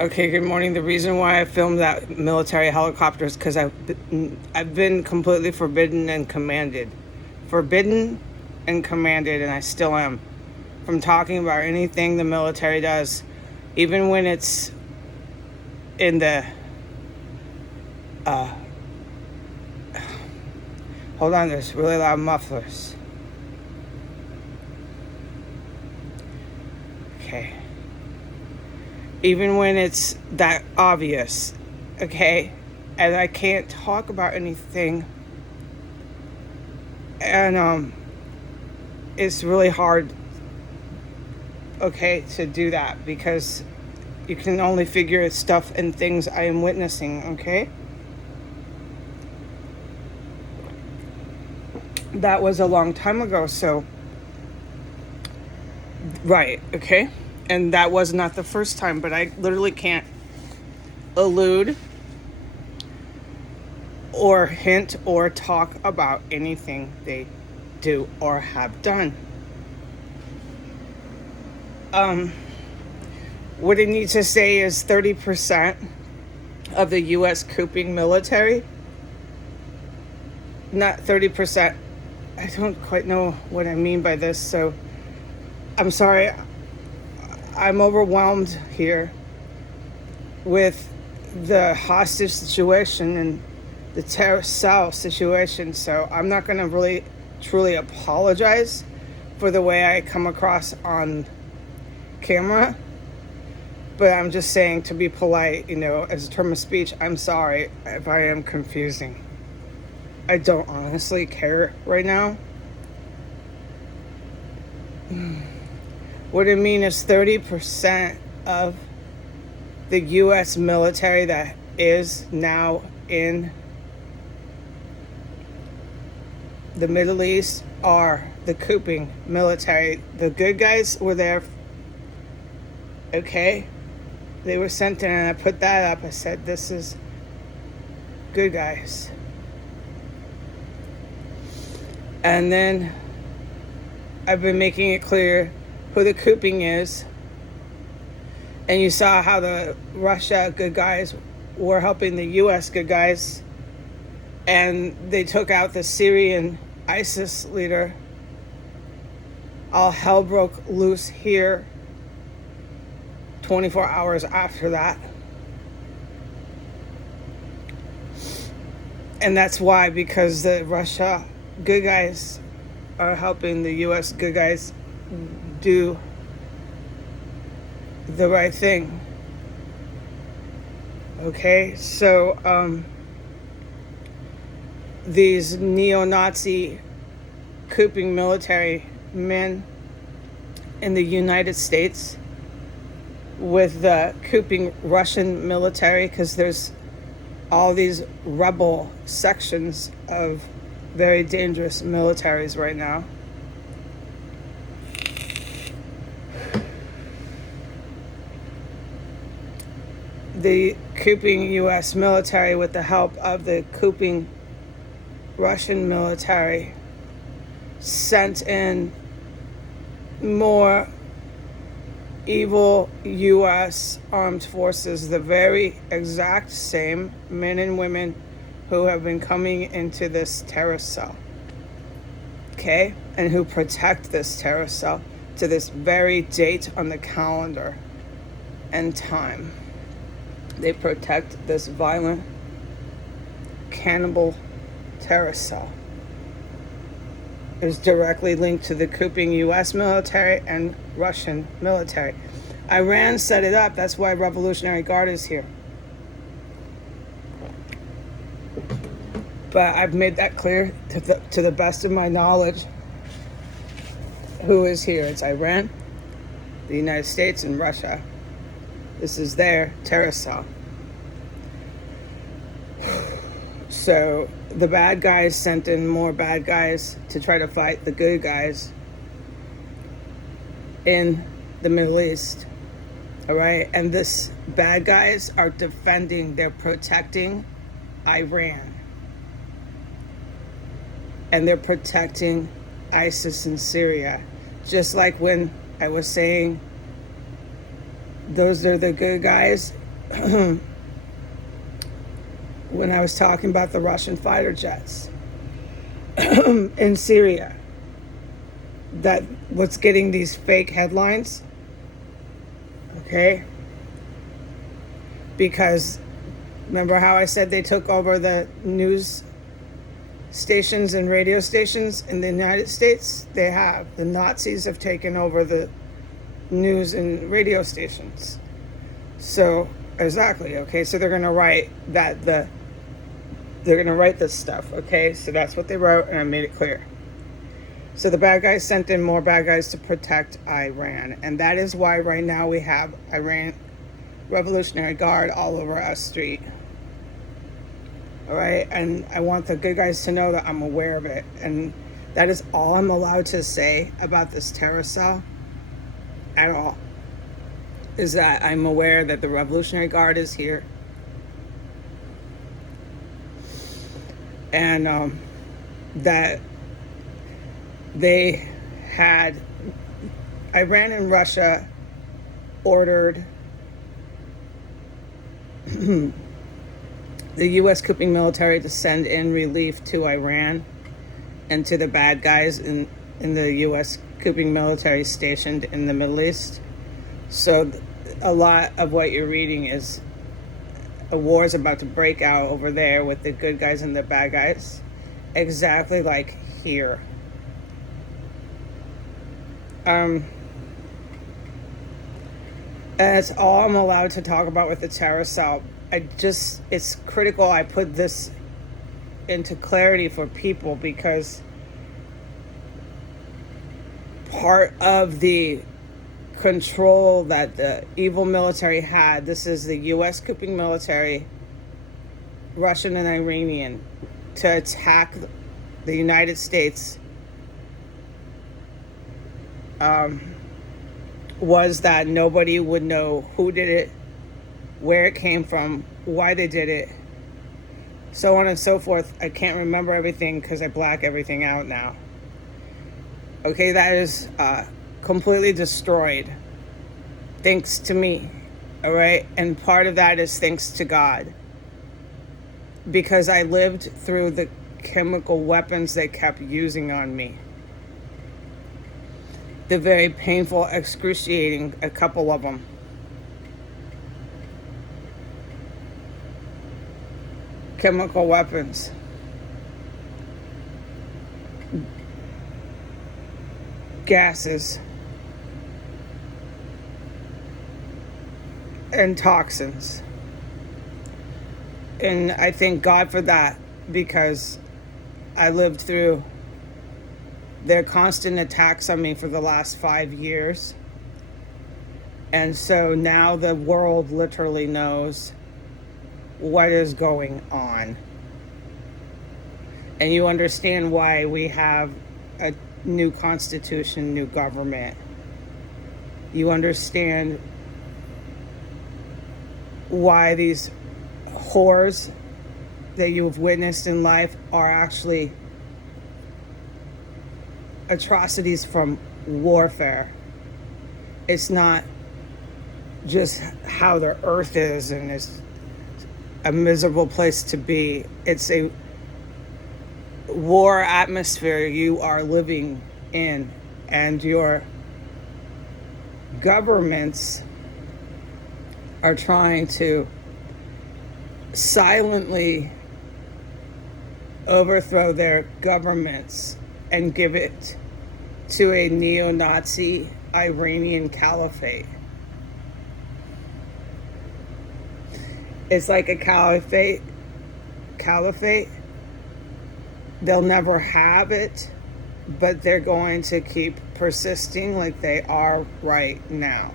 Okay, good morning. The reason why I filmed that military helicopter is because I've been completely forbidden and commanded. Forbidden and commanded, and I still am. From talking about anything the military does, even when it's in the. Hold on, there's really loud mufflers. Okay. Even when it's that obvious, okay? And I can't talk about anything. And it's really hard, okay, to do that because you can only figure stuff and things I am witnessing, okay? That was a long time ago, so. Right, okay? And that was not the first time, but I literally can't allude or hint or talk about anything they do or have done. What I need to say is 30% of the U.S. cooping military, not 30%, I don't quite know what I mean by this, so I'm sorry, I'm overwhelmed here with the hostage situation and the terrorist cell situation, so I'm not going to really truly apologize for the way I come across on camera, but I'm just saying, to be polite, as a term of speech, I'm sorry if I am confusing. I don't honestly care right now. What I mean is 30% of the U.S. military that is now in the Middle East are the cooping military. The good guys were there, okay? They were sent in, and I put that up. I said, this is good guys. And then I've been making it clear who the cooping is. And you saw how the Russia good guys were helping the U.S. good guys. And they took out the Syrian ISIS leader. All hell broke loose here 24 hours after that. And that's why, because the Russia good guys are helping the U.S. good guys do the right thing. Okay, so these neo-Nazi cooping military men in the United States with the cooping Russian military, because there's all these rebel sections of very dangerous militaries right now. The cooping U.S. military, with the help of the cooping Russian military, sent in more evil U.S. armed forces, the very exact same men and women who have been coming into this terrorist cell, okay, and who protect this terrorist cell to this very date on the calendar and time. They protect this violent, cannibal terrorist cell. Is directly linked to the cooping U.S. military and Russian military. Iran set it up. That's why Revolutionary Guard is here. But I've made that clear to the best of my knowledge. Who is here? It's Iran, the United States, and Russia. This is their terrorist cell. So the bad guys sent in more bad guys to try to fight the good guys in the Middle East. All right? And this bad guys are defending, they're protecting Iran. And they're protecting ISIS in Syria. Just like when I was saying those are the good guys, when I was talking about the Russian fighter jets in Syria, that what's getting these fake headlines, okay? Because remember how I said they took over the news stations and radio stations in the United States? They have. The Nazis have taken over the news and radio stations. So, exactly, okay? So they're going to write they're going to write this stuff, okay? So that's what they wrote, and I made it clear. So the bad guys sent in more bad guys to protect Iran. And that is why right now we have Iran Revolutionary Guard all over our street. All right? And I want the good guys to know that I'm aware of it. And that is all I'm allowed to say about this terror cell at all. Is that I'm aware that the Revolutionary Guard is here. And that they had Iran and Russia ordered the U.S. cooping military to send in relief to Iran and to the bad guys in the U.S. cooping military stationed in the Middle East. So a lot of what you're reading is a war is about to break out over there with the good guys and the bad guys, exactly like here. And that's all I'm allowed to talk about with the terror cell. It's critical I put this into clarity for people, because part of the control that the evil military had, this is the U.S. cooping military, Russian and Iranian, to attack the United States, was that nobody would know who did it, where it came from, why they did it, so on and so forth. I can't remember everything because I black everything out now. Okay, that is completely destroyed thanks to me, all right? And part of that is thanks to God, because I lived through the chemical weapons they kept using on me. The very painful, excruciating, a couple of them. Chemical weapons. Gases. And toxins. And I thank God for that, because I lived through their constant attacks on me for the last 5 years. And so now the world literally knows what is going on. And you understand why we have a new constitution, new government. You understand why these horrors that you've witnessed in life are actually atrocities from warfare. It's not just how the earth is and it's a miserable place to be. It's a war atmosphere you are living in, and your governments are trying to silently overthrow their governments and give it to a neo-Nazi Iranian caliphate. It's like a caliphate. They'll never have it, but they're going to keep persisting like they are right now.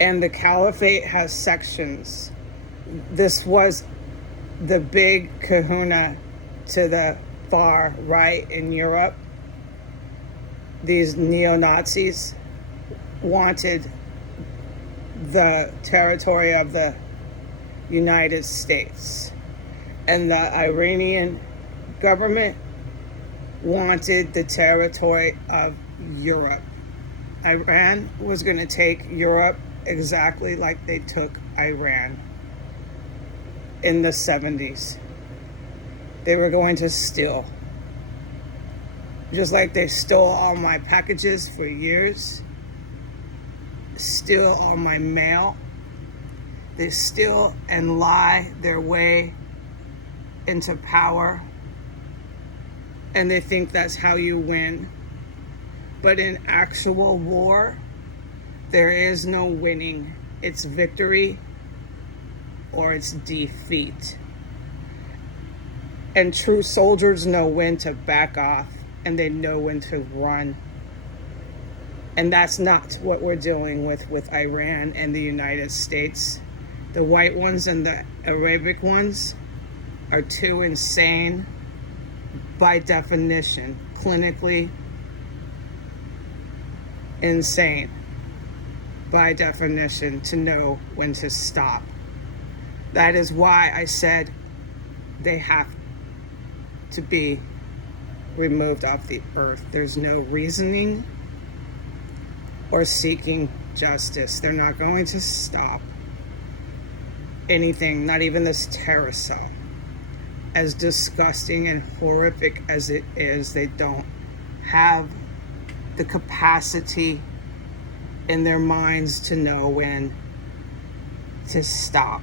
And the caliphate has sections. This was the big kahuna to the far right in Europe. These neo-Nazis wanted the territory of the United States. And the Iranian government wanted the territory of Europe. Iran was going to take Europe exactly like they took Iran in the 70s. They were going to steal. Just like they stole all my packages for years, steal all my mail. They steal and lie their way into power, and they think that's how you win. But in actual war, there is no winning. It's victory or it's defeat. And true soldiers know when to back off, and they know when to run. And that's not what we're dealing with Iran and the United States. The white ones and the Arabic ones are too insane by definition, clinically insane by definition, to know when to stop. That is why I said they have to be removed off the earth. There's no reasoning or seeking justice. They're not going to stop anything, not even this terror cell. As disgusting and horrific as it is, they don't have the capacity in their minds to know when to stop.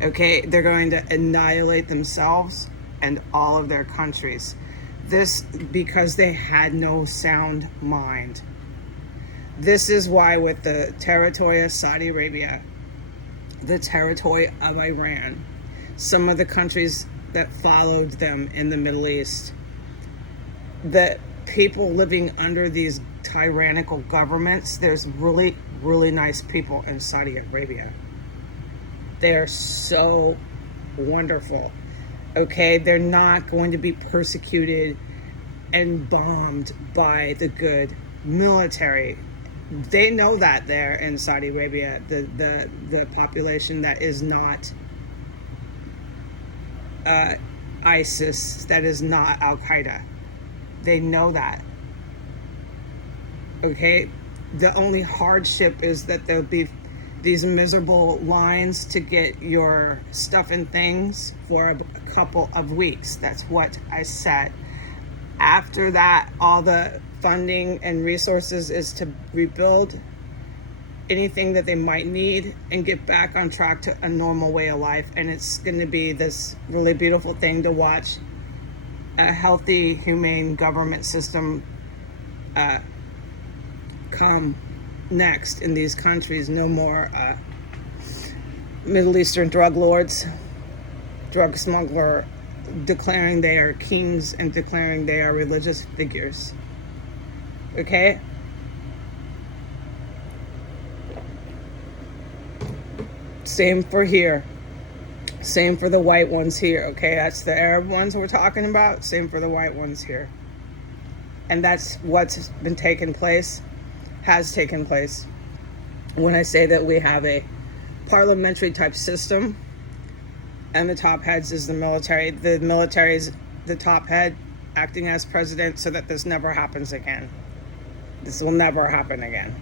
Okay, they're going to annihilate themselves and all of their countries. This because they had no sound mind. This is why with the territory of Saudi Arabia, the territory of Iran, some of the countries that followed them in the Middle East, the people living under these tyrannical governments, there's really, really nice people in Saudi Arabia. They are so wonderful. Okay, they're not going to be persecuted and bombed by the good military. They know that there in Saudi Arabia, the population that is not ISIS, that is not Al Qaeda. They know that. Okay, the only hardship is that there'll be these miserable lines to get your stuff and things for a couple of weeks. That's what I said. After that, all the funding and resources is to rebuild anything that they might need and get back on track to a normal way of life. And it's going to be this really beautiful thing to watch a healthy, humane government system come next in these countries. No more Middle Eastern drug lords, drug smuggler, declaring they are kings and declaring they are religious figures. Okay? Same for here. Same for the white ones here. Okay, that's the Arab ones we're talking about. Same for the white ones here. And that's what's been taking place, has taken place. When I say that we have a parliamentary type system and the top heads is the military is the top head acting as president so that this never happens again. This will never happen again.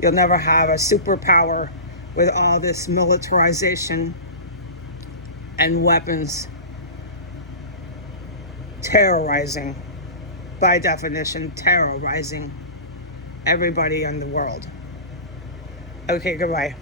You'll never have a superpower with all this militarization and weapons terrorizing, by definition, terrorizing everybody in the world. Okay, goodbye.